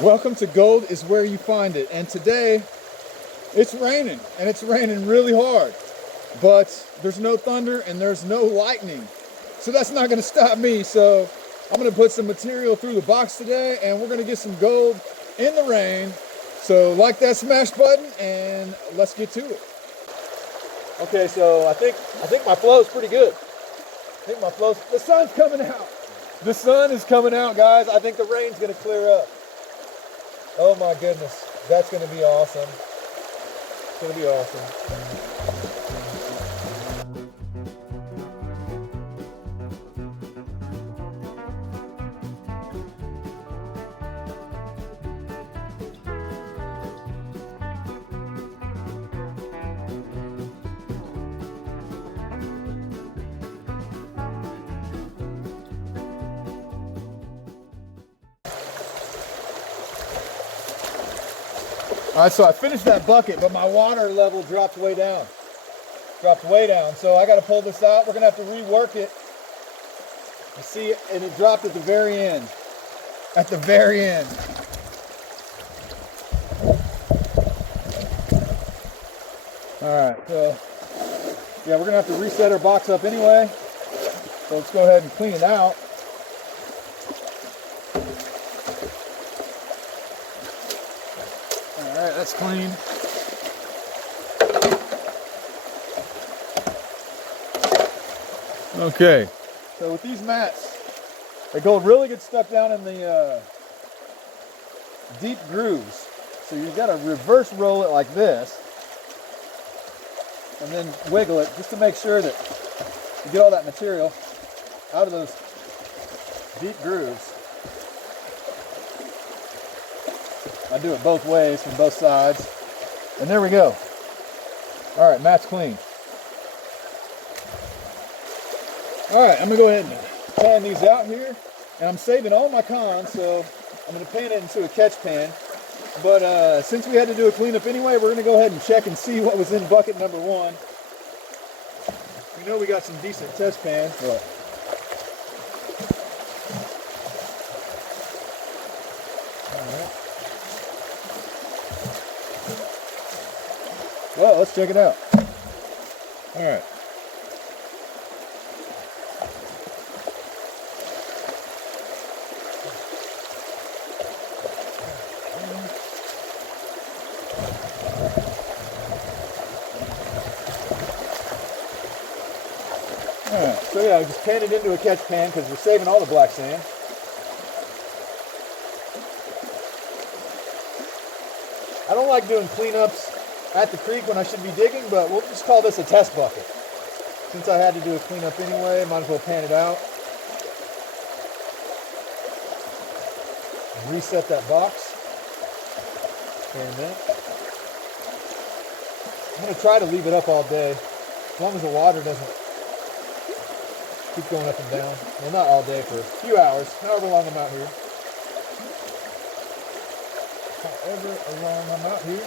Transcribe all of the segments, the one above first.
Welcome to Gold is Where You Find It. And today, it's raining, and it's raining really hard. But there's no thunder and there's no lightning. So that's not gonna stop me. So I'm gonna put some material through the box today, and we're gonna get some gold in the rain. So like that smash button, and let's get to it. Okay, so I think my flow's pretty good. The sun's coming out. The sun is coming out, guys. I think the rain's gonna clear up. Oh my goodness, that's gonna be awesome. It's gonna be awesome. All right, so I finished that bucket, but my water level dropped way down. So I got to pull this out. We're gonna have to rework it. You see, and it dropped at the very end. At the very end. All right, so yeah, we're gonna have to reset our box up anyway. So let's go ahead and clean it out. All right, that's clean. Okay, so with these mats, they go really get stuck down in the deep grooves. So you've got to reverse roll it like this, and then wiggle it just to make sure that you get all that material out of those deep grooves. I do it both ways from both sides. And there we go. All right, mat's clean. All right, I'm gonna go ahead and pan these out here. And I'm saving all my cons, so I'm gonna pan it into a catch pan. But since we had to do a cleanup anyway, we're gonna go ahead and check and see what was in bucket number one. We know we got some decent test pans, but well, let's check it out. All right. All right. So yeah, I just pan it into a catch pan because we're saving all the black sand. I don't like doing cleanups at the creek when I should be digging, but we'll just call this a test bucket. Since I had to do a cleanup anyway, might as well pan it out. And reset that box. And then I'm going to try to leave it up all day, as long as the water doesn't keep going up and down. Well, not all day, for a few hours, however long I'm out here. However long I'm out here.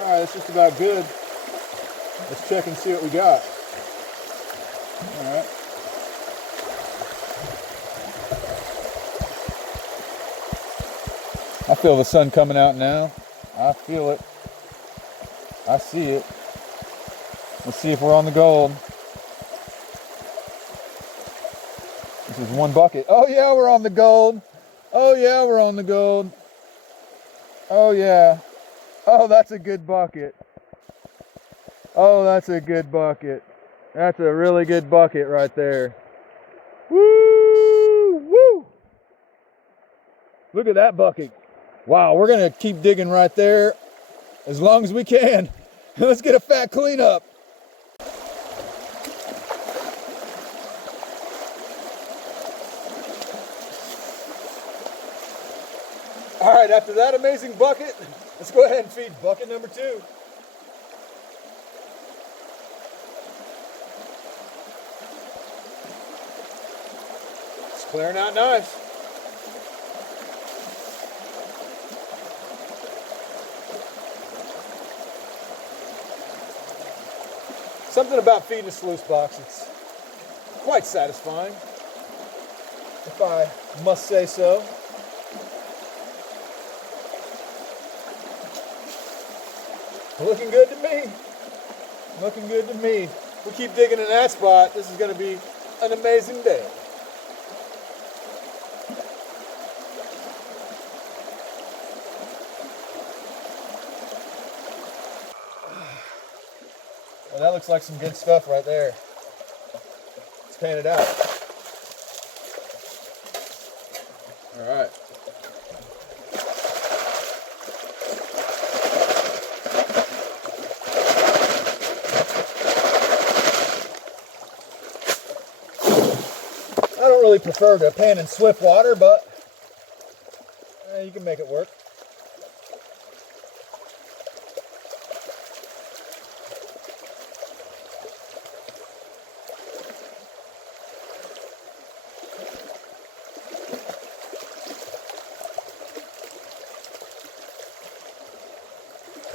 All right, that's just about good. Let's check and see what we got. All right. I feel the sun coming out now. I feel it. I see it. Let's see if we're on the gold. This is one bucket. Oh yeah, we're on the gold. Oh yeah, we're on the gold. Oh yeah. Oh, that's a good bucket. Oh, that's a good bucket. That's a really good bucket right there. Woo! Woo! Look at that bucket. Wow, we're gonna keep digging right there as long as we can. Let's get a fat cleanup. All right, after that amazing bucket, let's go ahead and feed bucket number 2. It's clearing out nice. Something about feeding a sluice box, it's quite satisfying, if I must say so. Looking good to me. Looking good to me. We keep digging in that spot. This is going to be an amazing day. Well, that looks like some good stuff right there. Let's pan it out. All right. I don't really prefer to pan in swift water, but you can make it work.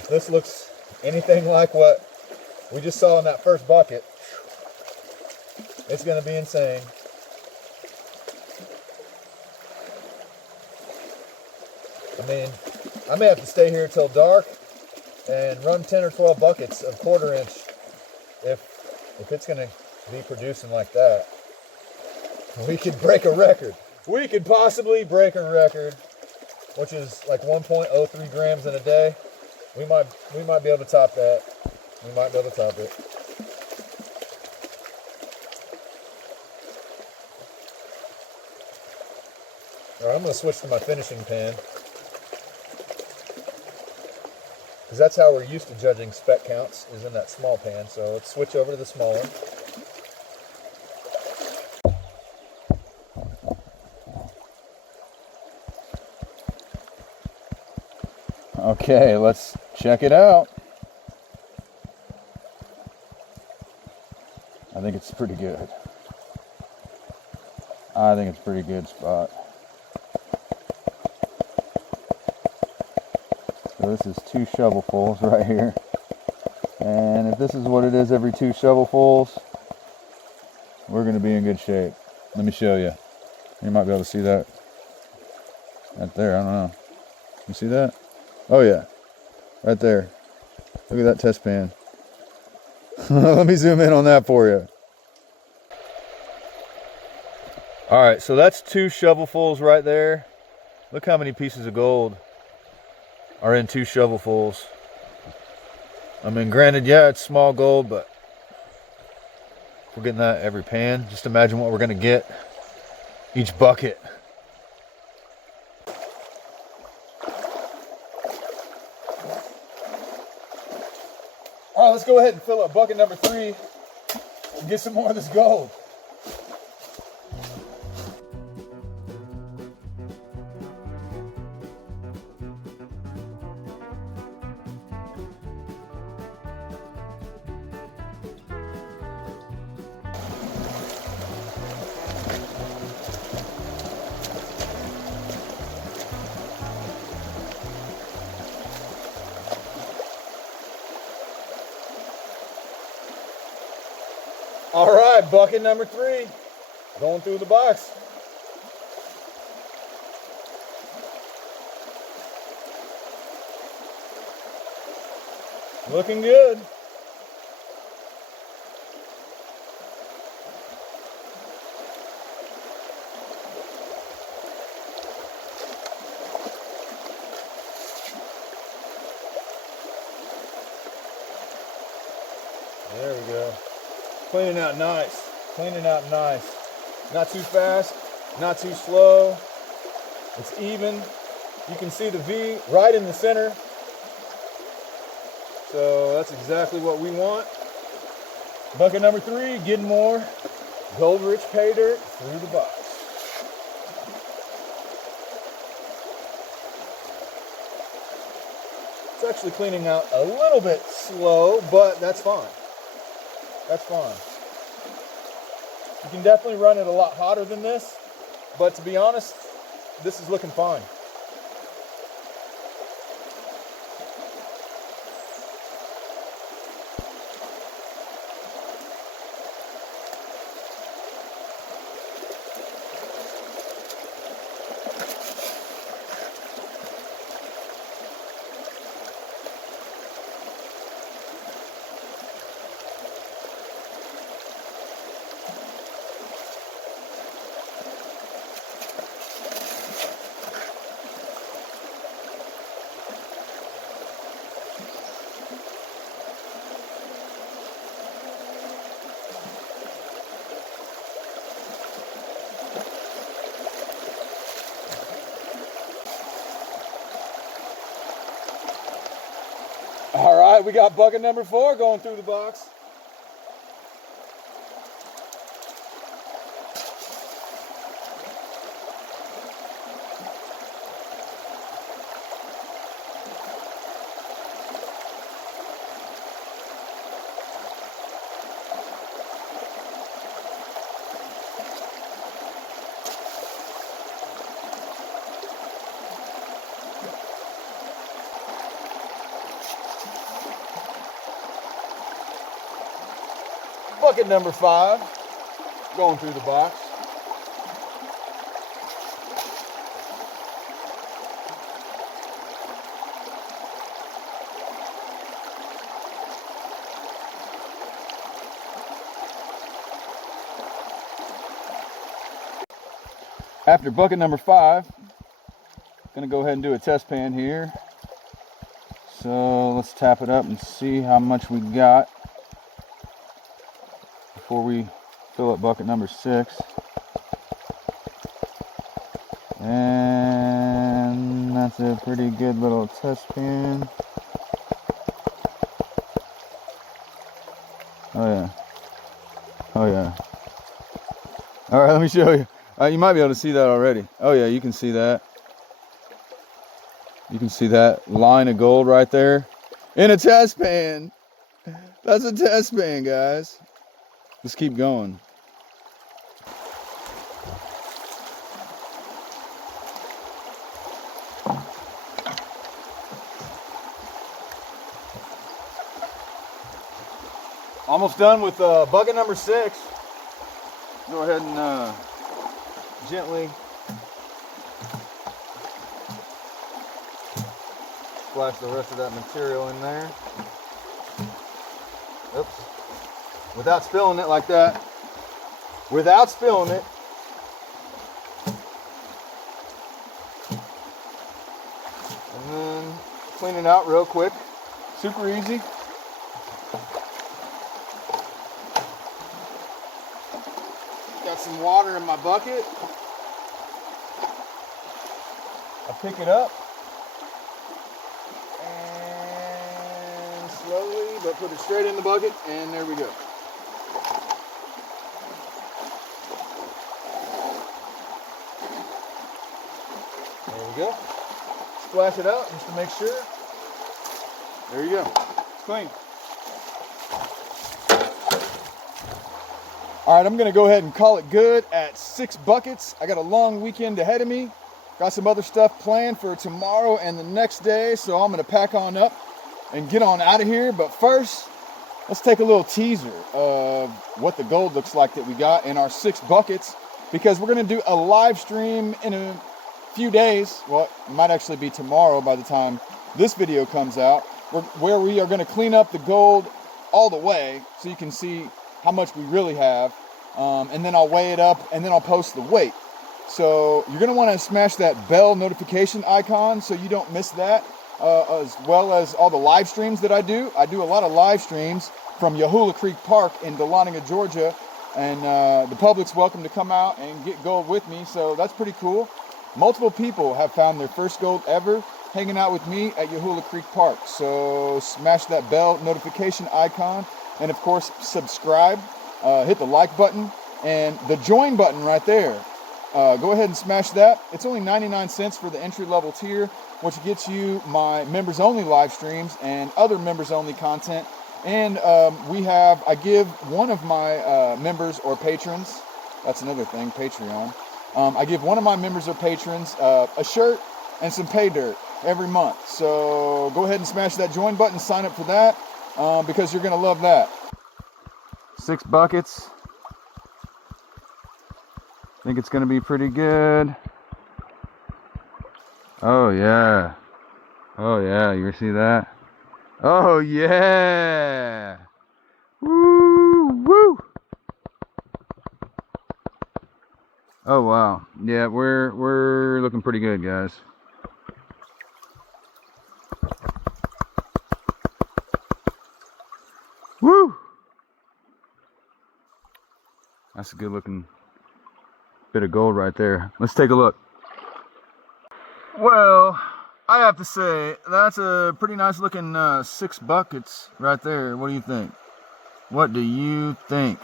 This looks anything like what we just saw in that first bucket. It's going to be insane. I mean, I may have to stay here till dark and run 10 or 12 buckets of 1/4 inch if it's going to be producing like that. We could break a record. We could possibly break a record, which is like 1.03 grams in a day. We might be able to top that. We might be able to top it. All right, I'm going to switch to my finishing pan, because that's how we're used to judging speck counts, is in that small pan. So let's switch over to the small one. Okay, let's check it out. I think it's pretty good. I think it's a pretty good spot. So this is 2 shovelfuls right here. And if this is what it is every 2 shovelfuls, we're going to be in good shape. Let me show you. You might be able to see that right there. I don't know. You see that? Oh yeah, right there. Look at that test pan. Let me zoom in on that for you. All right, so that's 2 shovelfuls right there. Look how many pieces of gold are in 2 shovelfuls. I mean, granted, yeah, it's small gold, but we're getting that every pan. Just imagine what we're gonna get each bucket. All right, let's go ahead and fill up bucket number 3 and get some more of this gold. All right, bucket number 3, going through the box. Looking good. There we go. Cleaning out nice. Cleaning out nice. Not too fast, not too slow. It's even. You can see the V right in the center. So that's exactly what we want. Bucket number 3, getting more gold-rich pay dirt through the box. It's actually cleaning out a little bit slow, but that's fine. That's fine. You can definitely run it a lot hotter than this, but to be honest, this is looking fine. All right, we got bucket number 4 going through the box. Bucket number 5, going through the box. After bucket number 5, gonna go ahead and do a test pan here. So let's tap it up and see how much we got before we fill up bucket number 6. And that's a pretty good little test pan. Oh yeah. Oh yeah. All right, let me show you. You might be able to see that already. Oh yeah, you can see that. You can see that line of gold right there in a test pan. That's a test pan, guys. Let's keep going. Almost done with bucket number 6. Go ahead and gently splash the rest of that material in there. Oops. Without spilling it like that. Without spilling it. And then clean it out real quick. Super easy. Got some water in my bucket. I pick it up. And slowly, but put it straight in the bucket, and there we go. There we go. Splash it out just to make sure. There you go. It's clean. All right, I'm gonna go ahead and call it good at 6 buckets. I got a long weekend ahead of me. Got some other stuff planned for tomorrow and the next day, so I'm gonna pack on up and get on out of here. But first, let's take a little teaser of what the gold looks like that we got in our 6 buckets, because we're going to do a live stream in a few days. Well, it might actually be tomorrow by the time this video comes out, where we are going to clean up the gold all the way so you can see how much we really have, and then I'll weigh it up and then I'll post the weight. So you're going to want to smash that bell notification icon so you don't miss that, as well as all the live streams that I do. I do a lot of live streams from Yahulah Creek Park in Dahlonega, Georgia, and the public's welcome to come out and get gold with me, so that's pretty cool. Multiple people have found their first gold ever hanging out with me at Yahulah Creek Park. So smash that bell notification icon, and of course subscribe, hit the like button and the join button right there. Go ahead and smash that. It's only 99 cents for the entry-level tier, which gets you my members-only live streams and other members-only content. And I give one of my members or patrons, that's another thing, Patreon. I give one of my members or patrons a shirt and some pay dirt every month. So go ahead and smash that join button, sign up for that, because you're going to love that. 6 buckets. I think it's going to be pretty good. Oh yeah. Oh yeah, you see that? Oh yeah. Woo woo. Oh wow. Yeah, we're looking pretty good, guys. Woo. That's a good looking bit of gold right there. Let's take a look. Well, I have to say that's a pretty nice looking 6 buckets right there. What do you think? What do you think?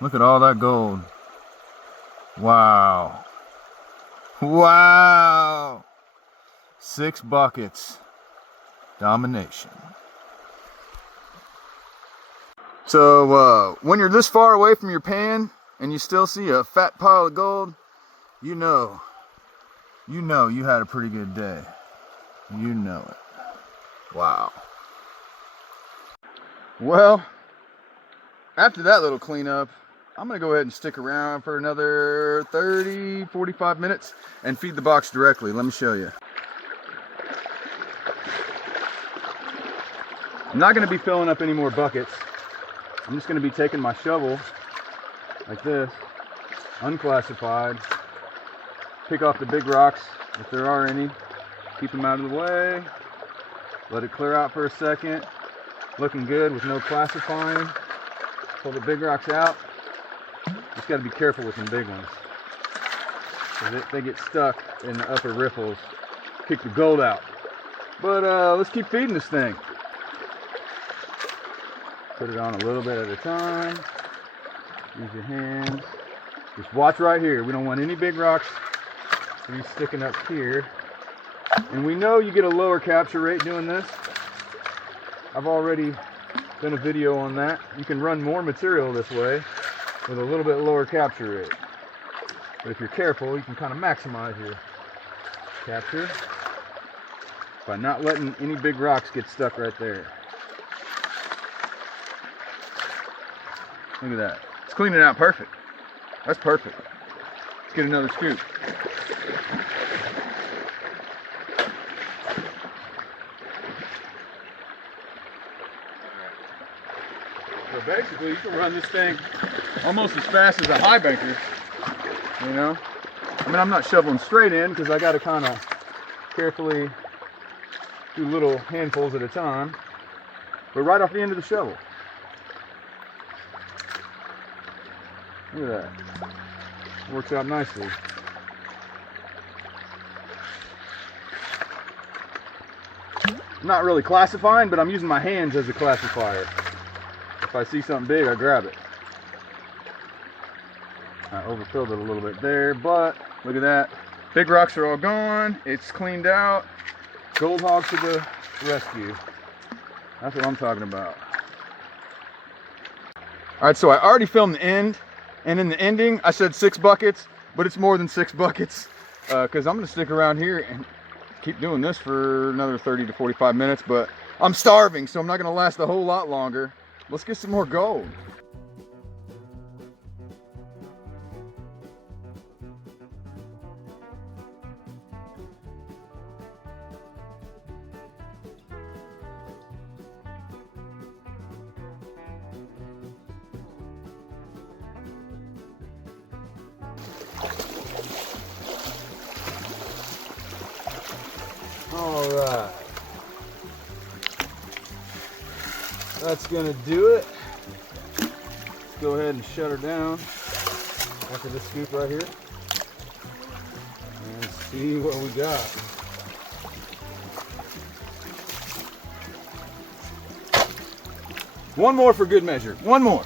Look at all that gold. Wow. Wow. 6 buckets. Domination. So when you're this far away from your pan and you still see a fat pile of gold, you know you had a pretty good day. You know it. Wow. Well, after that little cleanup, I'm going to go ahead and stick around for another 30, 45 minutes and feed the box directly. Let me show you. I'm not going to be filling up any more buckets. I'm just going to be taking my shovel like this, unclassified, pick off the big rocks if there are any, keep them out of the way, let it clear out for a second, looking good with no classifying, pull the big rocks out. Just got to be careful with them big ones, because they get stuck in the upper riffles, kick the gold out. But let's keep feeding this thing. Put it on a little bit at a time. Use your hands. Just watch right here. We don't want any big rocks to be sticking up here. And we know you get a lower capture rate doing this. I've already done a video on that. You can run more material this way with a little bit lower capture rate. But if you're careful, you can kind of maximize your capture by not letting any big rocks get stuck right there. Look at that. It's cleaning out perfect. That's perfect. Let's get another scoop. So basically you can run this thing almost as fast as a high banker. You know? I mean, I'm not shoveling straight in because I got to kind of carefully do little handfuls at a time. But right off the end of the shovel. Look at that. Works out nicely. I'm not really classifying, but I'm using my hands as a classifier. If I see something big, I grab it. I overfilled it a little bit there, but look at that. Big rocks are all gone. It's cleaned out. Gold hog to the rescue. That's what I'm talking about. All right, so I already filmed the end. And in the ending, I said 6 buckets, but it's more than 6 buckets, because I'm going to stick around here and keep doing this for another 30 to 45 minutes. But I'm starving, so I'm not gonna last a whole lot longer. Let's get some more gold. All right, that's gonna do it. Let's go ahead and shut her down after this scoop right here and see what we got. One more for good measure. One more.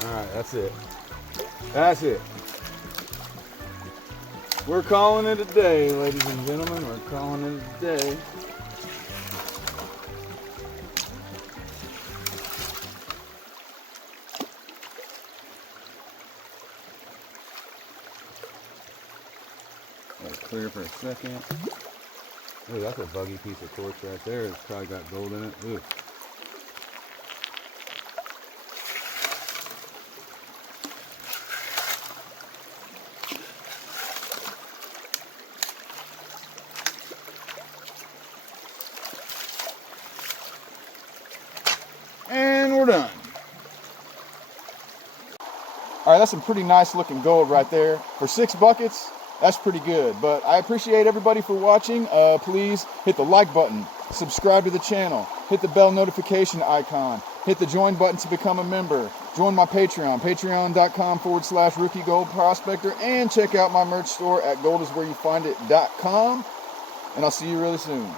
All right, that's it. That's it. We're calling it a day, ladies and gentlemen. We're calling it a day. Let it clear for a second. Ooh, that's a buggy piece of quartz right there. It's probably got gold in it. Ooh. And we're done. All right, that's some pretty nice looking gold right there. For 6 buckets, that's pretty good. But I appreciate everybody for watching. Please hit the like button, subscribe to the channel, hit the bell notification icon, hit the join button to become a member, join my Patreon, patreon.com/rookie gold prospector, and check out my merch store at goldiswhereyouFindit.com. And I'll see you really soon.